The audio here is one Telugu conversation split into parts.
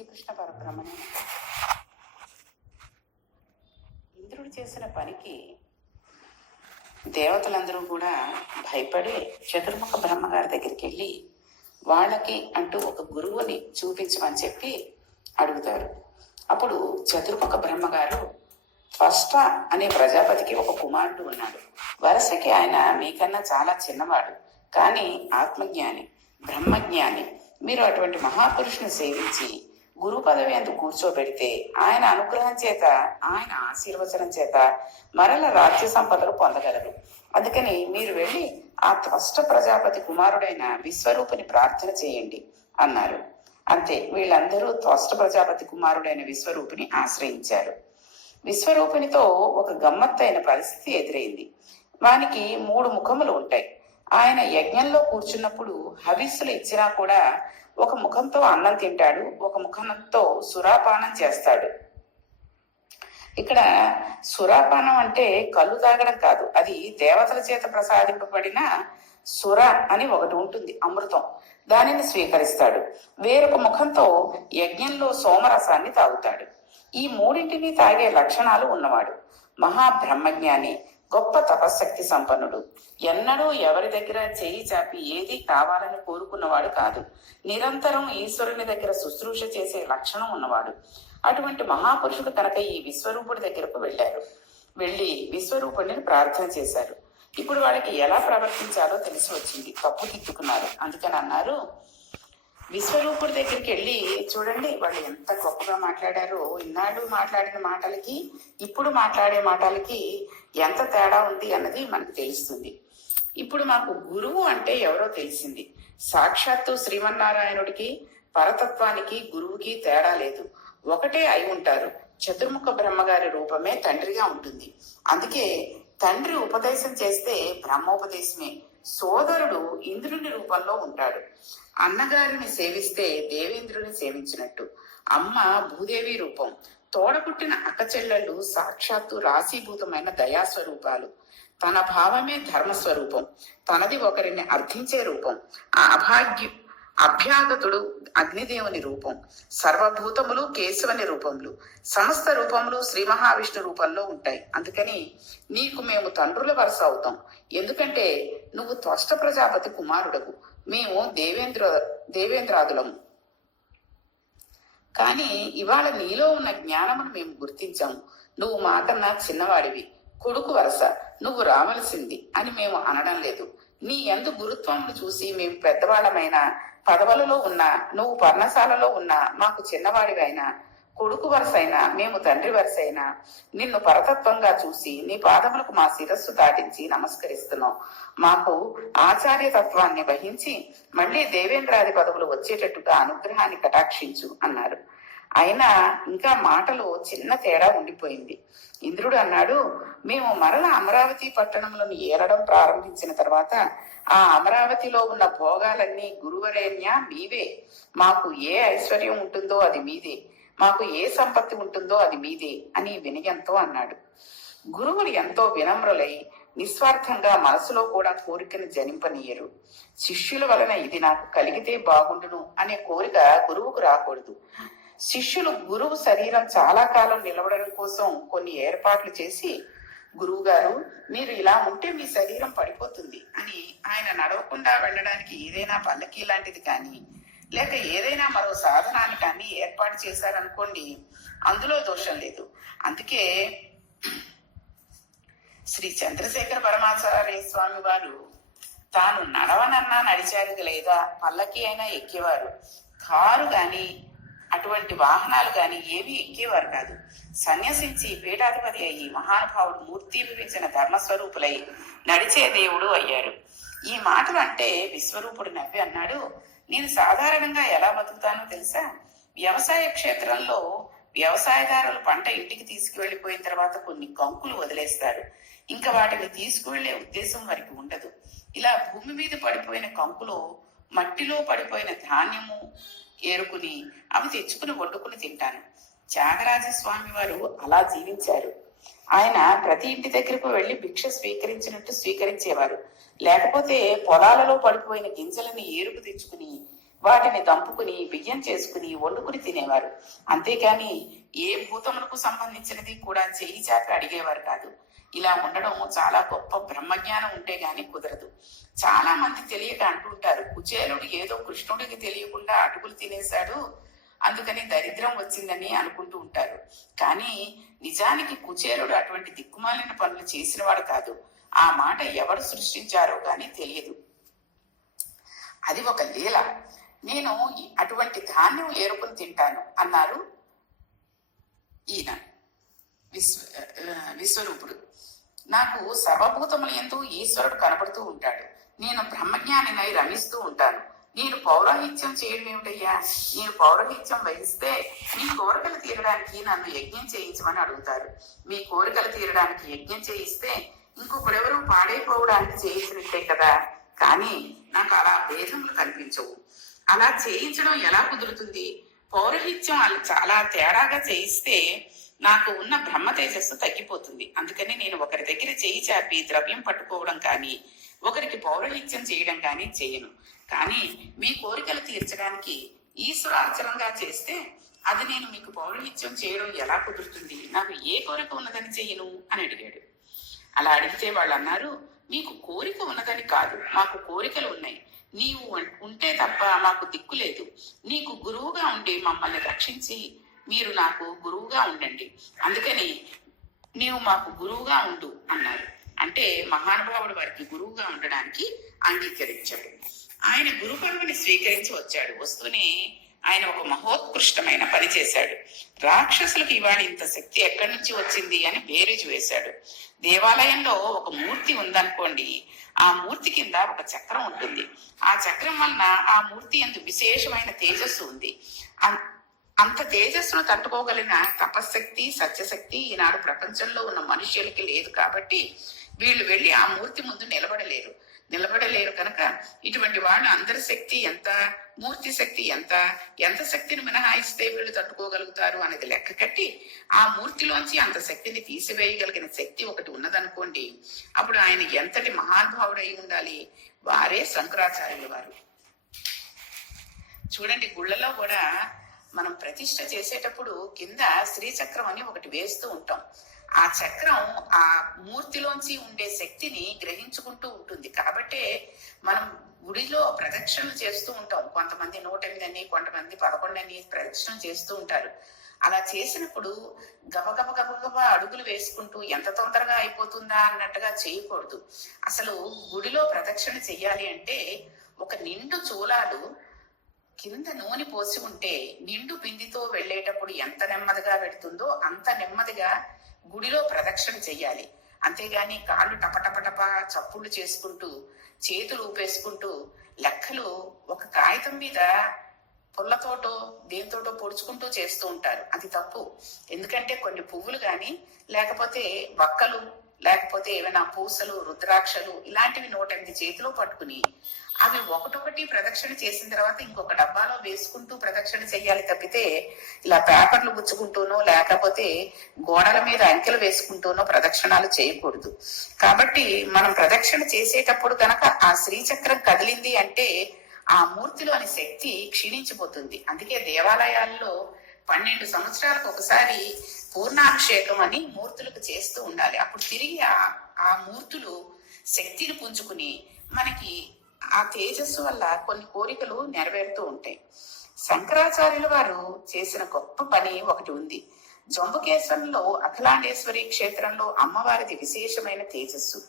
శ్రీకృష్ణ పరబ్రహ్మనే. ఇంద్రుడు చేసిన పనికి దేవతలందరూ కూడా భయపడి చతుర్ముఖ బ్రహ్మగారి దగ్గరికి వెళ్ళి వాళ్ళకి అంటూ ఒక గురువుని చూపించమని చెప్పి అడుగుతారు. అప్పుడు చతుర్ముఖ బ్రహ్మగారు త్వష్ట అనే ప్రజాపతికి ఒక కుమారుడు ఉన్నాడు. వరసకి ఆయన మీకన్నా చాలా చిన్నవాడు, కానీ ఆత్మజ్ఞాని, బ్రహ్మజ్ఞాని. మీరు అటువంటి మహాపురుషుని సేవించి గురు పదవి అందు కూర్చోబెడితే ఆయన అనుగ్రహం చేత, ఆయన ఆశీర్వచనం చేత మరల రాజ్య సంపదలు పొందగలరు. అందుకని మీరు వెళ్ళి ఆ త్వష్ట ప్రజాపతి కుమారుడైన విశ్వరూపుని ప్రార్థన చేయండి అన్నారు. అంతే, వీళ్ళందరూ త్వష్ట ప్రజాపతి కుమారుడైన విశ్వరూపుని ఆశ్రయించారు. విశ్వరూపునితో ఒక గమ్మత్తైన పరిస్థితి ఎదురైంది. వానికి 3 ముఖములు ఉంటాయి. ఆయన యజ్ఞంలో కూర్చున్నప్పుడు హవిస్సులు ఇచ్చినా కూడా ఒక ముఖంతో అన్నం తింటాడు, ఒక ముఖంతో సురాపానం చేస్తాడు. ఇక్కడ సురాపానం అంటే కళ్ళు తాగడం కాదు, అది దేవతల చేత ప్రసాదింపబడిన సుర అని ఒకటి ఉంటుంది, అమృతం. దానిని స్వీకరిస్తాడు. వేరొక ముఖంతో యజ్ఞంలో సోమరసాన్ని తాగుతాడు. ఈ 3ంటిని తాగే లక్షణాలు ఉన్నవాడు. మహాబ్రహ్మజ్ఞాని, గొప్ప తపశక్తి సంపన్నుడు. ఎన్నడూ ఎవరి దగ్గర చేయి చాపి ఏది కావాలని కోరుకున్నవాడు కాదు. నిరంతరం ఈశ్వరుని దగ్గర శుశ్రూష చేసే లక్షణం ఉన్నవాడు. అటువంటి మహాపురుషుడు కనుక ఈ విశ్వరూపుడి దగ్గరకు వెళ్ళి విశ్వరూపుడిని ప్రార్థన చేశారు. ఇప్పుడు వాళ్ళకి ఎలా ప్రవర్తించాలో తెలిసి వచ్చింది. తప్పు తిట్టుకున్నారు. అందుకని అన్నారు, విశ్వరూపుడి దగ్గరికి వెళ్ళి చూడండి వాళ్ళు ఎంత గొప్పగా మాట్లాడారో, ఇన్నాళ్ళు మాట్లాడిన మాటలకి ఇప్పుడు మాట్లాడే మాటలకి ఎంత తేడా ఉంది అన్నది మనకు తెలుస్తుంది. ఇప్పుడు మాకు గురువు అంటే ఎవరో తెలిసింది. సాక్షాత్తు శ్రీమన్నారాయణుడికి, పరతత్వానికి, గురువుకి తేడా లేదు, ఒకటే అయి ఉంటారు. చతుర్ముఖ బ్రహ్మగారి రూపమే తండ్రిగా ఉంటుంది. అందుకే తండ్రి ఉపదేశం చేస్తే బ్రహ్మోపదేశమే. సోదరుడు ఇంద్రుని రూపంలో ఉంటాడు. అన్నగారిని సేవిస్తే దేవేంద్రుని సేవించినట్టు. అమ్మ భూదేవి రూపం. తోడపుట్టిన అక్క చెల్లెళ్ళు సాక్షాత్తు రాశీభూతమైన దయాస్వరూపాలు. తన భావమే ధర్మస్వరూపం. తనది ఒకరిని అర్థించే రూపం. ఆ అభ్యాగతుడు అగ్నిదేవుని రూపం. సర్వభూతములు కేశవుని రూపములు. సమస్త రూపములు శ్రీ మహావిష్ణు రూపంలో ఉంటాయి. అందుకని నీకు మేము తండ్రుల వరుస అవుతాం. ఎందుకంటే నువ్వు త్వష్ట ప్రజాపతి కుమారుడకు, మేము దేవేంద్రాదులము. కానీ ఇవాళ నీలో ఉన్న జ్ఞానమును మేము గుర్తించాము. నువ్వు మాకన్నా చిన్నవాడివి, కొడుకు వరస, నువ్వు రావలసింది అని మేము అనడం లేదు. నీ యందు గురుత్వమును చూసి మేము పెద్దవాళ్ళమైన, పదవులలో ఉన్నా, నువ్వు పర్ణశాలలో ఉన్నా, మాకు చిన్నవాడివైనా, కొడుకు వరుసైనా, మేము తండ్రి వరుసైనా, నిన్ను పరతత్వంగా చూసి నీ పాదములకు మా శిరస్సు దాటించి నమస్కరిస్తున్నాం. మాకు ఆచార్యతత్వాన్ని వహించి మళ్ళీ దేవేంద్రాది పదవులు వచ్చేటట్టుగా అనుగ్రహాన్ని కటాక్షించు అన్నారు. అయినా ఇంకా మాటలో చిన్న తేడా ఉండిపోయింది. ఇంద్రుడు అన్నాడు, మేము మరల అమరావతి పట్టణంలోని ఏరడం ప్రారంభించిన తర్వాత ఆ అమరావతిలో ఉన్న భోగాలన్నీ గురువరేణ్య మీవే. మాకు ఏ ఐశ్వర్యం ఉంటుందో అది మీదే, మాకు ఏ సంపత్తి ఉంటుందో అది మీదే అని వినయంతో అన్నాడు. గురువులు ఎంతో వినమ్రులై నిస్వార్థంగా మనసులో కూడా కోరికను జనింపనీయరు. శిష్యుల వలన ఇది నాకు కలిగితే బాగుండును అనే కోరిక గురువుకు రాకూడదు. శిష్యులు గురువు శరీరం చాలా కాలం నిలబడడం కోసం కొన్ని ఏర్పాట్లు చేసి, గురువు గారు మీరు ఇలా ఉంటే మీ శరీరం పడిపోతుంది అని ఆయన నడవకుండా వెళ్ళడానికి ఏదైనా పల్లకీ లాంటిది కానీ, లేక ఏదైనా మరో సాధనాన్ని కానీ ఏర్పాటు చేశారనుకోండి, అందులో దోషం లేదు. అందుకే శ్రీ చంద్రశేఖర పరమాచార్య స్వామి వారు తాను నడవనన్నా నడిచారు, లేదా పల్లకి అయినా ఎక్కేవారు. కారు గాని అటువంటి వాహనాలు గాని ఏవి ఎక్కేవారు కాదు. సన్యసించి పీఠాధిపతి అయ్యి మహానుభావుడు మూర్తిభవించిన ధర్మస్వరూపులై నడిచే దేవుడు అయ్యారు. ఈ మాటలు అంటే విశ్వరూపుడు నవ్వి అన్నాడు, నేను సాధారణంగా ఎలా బతుకుతానో తెలుసా? వ్యవసాయ క్షేత్రంలో వ్యవసాయదారులు పంట ఇంటికి తీసుకువెళ్ళిపోయిన తర్వాత కొన్ని కంకులు వదిలేస్తారు. ఇంకా వాటిని తీసుకువెళ్లే ఉద్దేశం వారికి ఉండదు. ఇలా భూమి మీద పడిపోయిన కంకులో మట్టిలో పడిపోయిన ధాన్యము ఏరుకుని అవి తెచ్చుకుని వండుకుని తింటాను. త్యాగరాజస్వామి వారు అలా జీవించారు. ఆయన ప్రతి ఇంటి దగ్గరకు వెళ్లి భిక్ష స్వీకరించినట్టు స్వీకరించేవారు. లేకపోతే పొలాలలో పడిపోయిన గింజలని ఏరుకు తెచ్చుకుని వాటిని దంపుకుని బియ్యం చేసుకుని వండుకుని తినేవారు. అంతేకాని ఏ భూతములకు సంబంధించినది కూడా చేయి చాపి అడిగేవారు కాదు. ఇలా ఉండడం చాలా గొప్ప బ్రహ్మజ్ఞానం ఉంటే గాని కుదరదు. చాలా మంది తెలియక అంటుంటారు, కుచేలుడు ఏదో కృష్ణుడికి తెలియకుండా అటుకులు తినేశాడు, అందుకని దరిద్రం వచ్చిందని అనుకుంటూ ఉంటారు. కానీ నిజానికి కుచేలుడు అటువంటి దిక్కుమాలిన పనులు చేసినవాడు కాదు. ఆ మాట ఎవరు సృష్టించారో గాని తెలియదు. అది ఒక లీల. నేను అటువంటి ధాన్యం ఏరుకుని తింటాను అన్నారు ఈయన విశ్వరూపుడు. నాకు సర్వభూతముల యందు ఈశ్వరుడు కనబడుతూ ఉంటాడు. నేను బ్రహ్మజ్ఞానినై రమిస్తూ ఉంటాను. నేను పౌరోహిత్యం చేయడం ఏమిటయ్యా? నేను పౌరోహిత్యం వహిస్తే మీ కోరికలు తీరడానికి నన్ను యజ్ఞం చేయించమని అడుగుతారు. మీ కోరికలు తీరడానికి యజ్ఞం చేయిస్తే ఇంకొకడెవరూ పాడైపోవడానికి చేయించినట్టే కదా. కానీ నాకు అలా భేదములు కనిపించవు. అలా చేయించడం ఎలా కుదురుతుంది? పౌరోహిత్యం చాలా తేడాగా చేయిస్తే నాకు ఉన్న బ్రహ్మ తేజస్సు తగ్గిపోతుంది. అందుకని నేను ఒకరి దగ్గర చేయి చాపి ద్రవ్యం పట్టుకోవడం కానీ ఒకరికి పౌరోహిత్యం చేయడం కానీ చేయను. కానీ మీ కోరికలు తీర్చడానికి ఈశ్వరార్చనంగా చేస్తే అది నేను మీకు పౌరోహిత్యం చేయడం ఎలా కుదురుతుంది? నాకు ఏ కోరిక ఉన్నదని చెయ్యను అని అడిగాడు. అలా అడిగితే వాళ్ళు అన్నారు, మీకు కోరిక ఉన్నదని కాదు, మాకు కోరికలు ఉన్నాయి. నీవు ఉంటే తప్ప మాకు దిక్కు లేదు. నీకు గురువుగా ఉండి మమ్మల్ని రక్షించి మీరు నాకు గురువుగా ఉండండి. అందుకని నీవు మాకు గురువుగా ఉండు అన్నారు. అంటే మహానుభావుడు వారికి గురువుగా ఉండడానికి అంగీకరించాడు. ఆయన గురు పదవిని స్వీకరించి వచ్చాడు. వస్తూనే ఆయన ఒక మహోత్కృష్టమైన పని చేశాడు. రాక్షసులకు ఇవాళ ఇంత శక్తి ఎక్కడి నుంచి వచ్చింది అని బేరీజు వేశాడు. దేవాలయంలో ఒక మూర్తి ఉందనుకోండి, ఆ మూర్తి కింద ఒక చక్రం ఉంటుంది. ఆ చక్రం వలన ఆ మూర్తి యందు విశేషమైన తేజస్సు ఉంది. అంత తేజస్సును తట్టుకోగలిగిన తపశక్తి, సత్యశక్తి ఈనాడు ప్రపంచంలో ఉన్న మనుష్యులకి లేదు. కాబట్టి వీళ్ళు వెళ్ళి ఆ మూర్తి ముందు నిలబడలేరు కనుక ఇటువంటి వాళ్ళు అందరి శక్తి ఎంత, మూర్తి శక్తి ఎంత శక్తిని మినహాయిస్తే వీళ్ళు తట్టుకోగలుగుతారు అనేది లెక్క కట్టి ఆ మూర్తిలోంచి అంత శక్తిని తీసివేయగలిగిన శక్తి ఒకటి ఉన్నదనుకోండి, అప్పుడు ఆయన ఎంతటి మహానుభావుడు అయి ఉండాలి. వారే శంకరాచార్యుల వారు. చూడండి, గుళ్ళలో కూడా మనం ప్రతిష్ఠ చేసేటప్పుడు కింద శ్రీచక్రం అని ఒకటి వేస్తూ ఉంటాం. ఆ చక్రం ఆ మూర్తిలోంచి ఉండే శక్తిని గ్రహించుకుంటూ ఉంటుంది. కాబట్టే మనం గుడిలో ప్రదక్షిణలు చేస్తూ ఉంటాం. కొంతమంది 108 అని, కొంతమంది 11 అని ప్రదక్షిణలు చేస్తూ ఉంటారు. అలా చేసినప్పుడు గబగబ అడుగులు వేసుకుంటూ ఎంత తొందరగా అయిపోతుందా అన్నట్టుగా చేయకూడదు. అసలు గుడిలో ప్రదక్షిణ చెయ్యాలి అంటే ఒక నిండు చూలాలు కింద నూనె పోసి ఉంటే నిండు బిందితో వెళ్ళేటప్పుడు ఎంత నెమ్మదిగా పెడుతుందో అంత నెమ్మదిగా గుడిలో ప్రదక్షిణ చెయ్యాలి. అంతేగాని కాళ్ళు టపటపటప చప్పుళ్ళు చేసుకుంటూ చేతులు ఊపేసుకుంటూ లెక్కలు ఒక కాగితం మీద పుల్లతోటో దేనితోటో పొడుచుకుంటూ చేస్తూ ఉంటారు. అది తప్పు. ఎందుకంటే కొన్ని పువ్వులు గాని, లేకపోతే వక్కలు, లేకపోతే ఏమైనా పూసలు, రుద్రాక్షలు ఇలాంటివి 108 చేతిలో పట్టుకుని అవి ఒకటొకటి ప్రదక్షిణ చేసిన తర్వాత ఇంకొక డబ్బాలో వేసుకుంటూ ప్రదక్షిణ చెయ్యాలి తప్పితే ఇలా పేపర్లు గుచ్చుకుంటూనో లేకపోతే గోడల మీద అంకెలు వేసుకుంటూనో ప్రదక్షిణాలు చేయకూడదు. కాబట్టి మనం ప్రదక్షిణ చేసేటప్పుడు కనుక ఆ శ్రీచక్రం కదిలింది అంటే ఆ మూర్తిలోని శక్తి క్షీణించిపోతుంది. అందుకే దేవాలయాల్లో 12 సంవత్సరాలకు ఒకసారి పూర్ణాభిషేకం అని మూర్తులకు చేస్తూ ఉండాలి. అప్పుడు తిరిగి ఆ మూర్తులు శక్తిని పుంజుకుని మనకి ఆ తేజస్సు వల్ల కొన్ని కోరికలు నెరవేరుతూ ఉంటాయి. శంకరాచార్యుల వారు చేసిన గొప్ప పని ఒకటి ఉంది. జంబుకేశ్వరంలో అఖిలాండేశ్వరి క్షేత్రంలో అమ్మవారిది విశేషమైన తేజస్సు.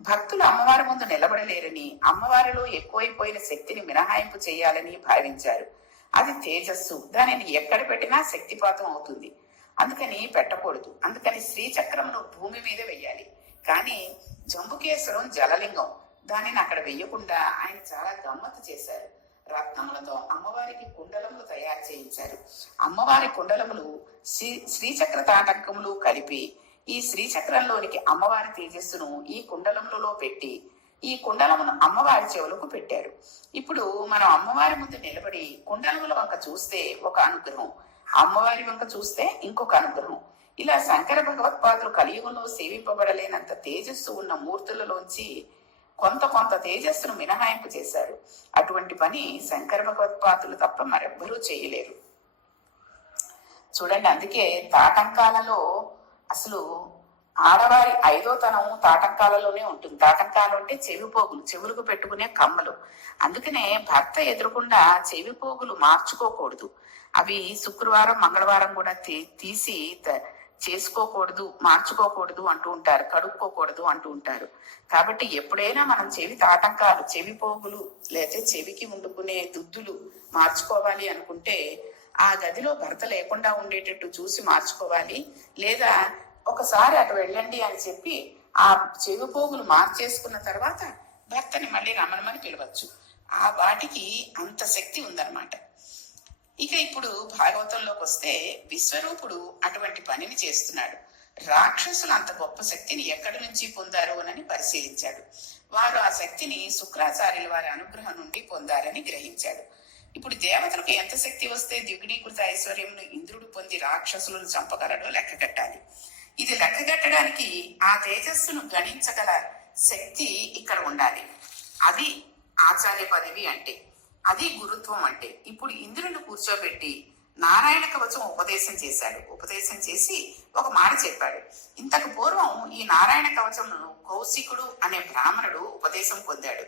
భక్తులు అమ్మవారి ముందు నిలబడలేరని, అమ్మవారిలో ఎక్కువైపోయిన శక్తిని మినహాయింపు చేయాలని భావించారు. అది తేజస్సు. దానిని ఎక్కడ పెట్టినా శక్తిపాతం అవుతుంది. అందుకని పెట్టకూడదు. అందుకని శ్రీచక్రంలో భూమి మీద వెయ్యాలి. కానీ జంబుకేశ్వరం జలలింగం, దానిని అక్కడ వెయ్యకుండా ఆయన చాలా గమ్మత్తు చేశారు. రత్నములతో అమ్మవారికి కుండలములు తయారు చేయించారు. అమ్మవారి కుండలములు శ్రీచక్ర తాటంకములు కలిపి ఈ శ్రీచక్రంలోనికి అమ్మవారి తేజస్సును ఈ కుండలములలో పెట్టి ఈ కుండలమును అమ్మవారి చెవులకు పెట్టారు. ఇప్పుడు మనం అమ్మవారి ముందు నిలబడి కుండలముల వంక చూస్తే ఒక అనుగ్రహం, అమ్మవారి వంక చూస్తే ఇంకొక అనుగ్రహం. ఇలా శంకర భగవత్పాదులు కలియుగంలో సేవింపబడలేనంత తేజస్సు ఉన్న మూర్తులలోంచి కొంత కొంత తేజస్సును మినహాయింపు చేశారు. అటువంటి పని శంకర భగవత్పాదులు తప్ప మరెవ్వరూ చేయలేరు. చూడండి, అందుకే తాటంకాలలో అసలు ఆడవారి 5వ తనం తాటంకాలలోనే ఉంటుంది. తాటంకాలు అంటే చెవిపోగులు, చెవులకు పెట్టుకునే కమ్మలు. అందుకనే భర్త ఎదురకుండా చెవిపోగులు మార్చుకోకూడదు. అవి శుక్రవారం మంగళవారం కూడా తీసి చేసుకోకూడదు, మార్చుకోకూడదు అంటూ ఉంటారు, కడుక్కోకూడదు అంటూ ఉంటారు. కాబట్టి ఎప్పుడైనా మనం చెవి తాటంకాలు, చెవి పోగులు లేకపోతే చెవికి ఉండుకునే దుద్దులు మార్చుకోవాలి అనుకుంటే ఆ గదిలో భర్త లేకుండా ఉండేటట్టు చూసి మార్చుకోవాలి. లేదా ఒకసారి అటు వెళ్ళండి అని చెప్పి ఆ చెవి పోగులు మార్చేసుకున్న తర్వాత భర్తని మళ్ళీ రమణమని పిలవచ్చు. ఆ వాటికి అంత శక్తి ఉందన్నమాట. ఇక ఇప్పుడు భాగవతంలోకి వస్తే విశ్వరూపుడు అటువంటి పనిని చేస్తున్నాడు. రాక్షసులు అంత గొప్ప శక్తిని ఎక్కడి నుంచి పొందారు అని పరిశీలించాడు. వారు ఆ శక్తిని శుక్రాచార్యుల వారి అనుగ్రహం నుండి పొందారని గ్రహించాడు. ఇప్పుడు దేవతలకు ఎంత శక్తి వస్తే ద్విగుణీకృత ఐశ్వర్యంను ఇంద్రుడు పొంది రాక్షసులను చంపగలడో లెక్క కట్టాలి. ఇది లెక్క కట్టడానికి ఆ తేజస్సును గణించగల శక్తి ఇక్కడ ఉండాలి. అది ఆచార్య పదవి అంటే, అది గురుత్వం అంటే. ఇప్పుడు ఇంద్రుని కూర్చోబెట్టి నారాయణ కవచం ఉపదేశం చేశాడు. ఉపదేశం చేసి ఒక మాట చెప్పాడు. ఇంతకు పూర్వం ఈ నారాయణ కవచమును కౌశికుడు అనే బ్రాహ్మణుడు ఉపదేశం పొందాడు.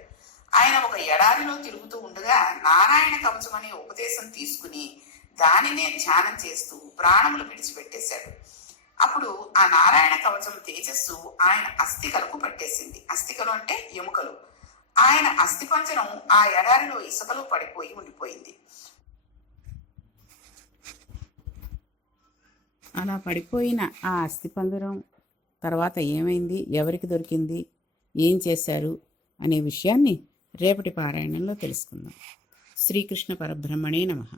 ఆయన ఒక ఎడారిలో తిరుగుతూ ఉండగా నారాయణ కవచం అనే ఉపదేశం తీసుకుని దానినే ధ్యానం చేస్తూ ప్రాణములు విడిచిపెట్టేశాడు. అప్పుడు ఆ నారాయణ కవచం తేజస్సు ఆయన అస్థికలకు పట్టేసింది. అస్థికలు అంటే ఎముకలు. ఆయన అస్థిపంజరం ఆ ఎడారిలో ఇసుకలో పడిపోయి ఉండిపోయింది. అలా పడిపోయిన ఆ అస్థిపంజరం తర్వాత ఏమైంది, ఎవరికి దొరికింది, ఏం చేశారు అనే విషయాన్ని రేపటి పారాయణంలో తెలుసుకుందాం. శ్రీకృష్ణ పరబ్రహ్మణే నమః.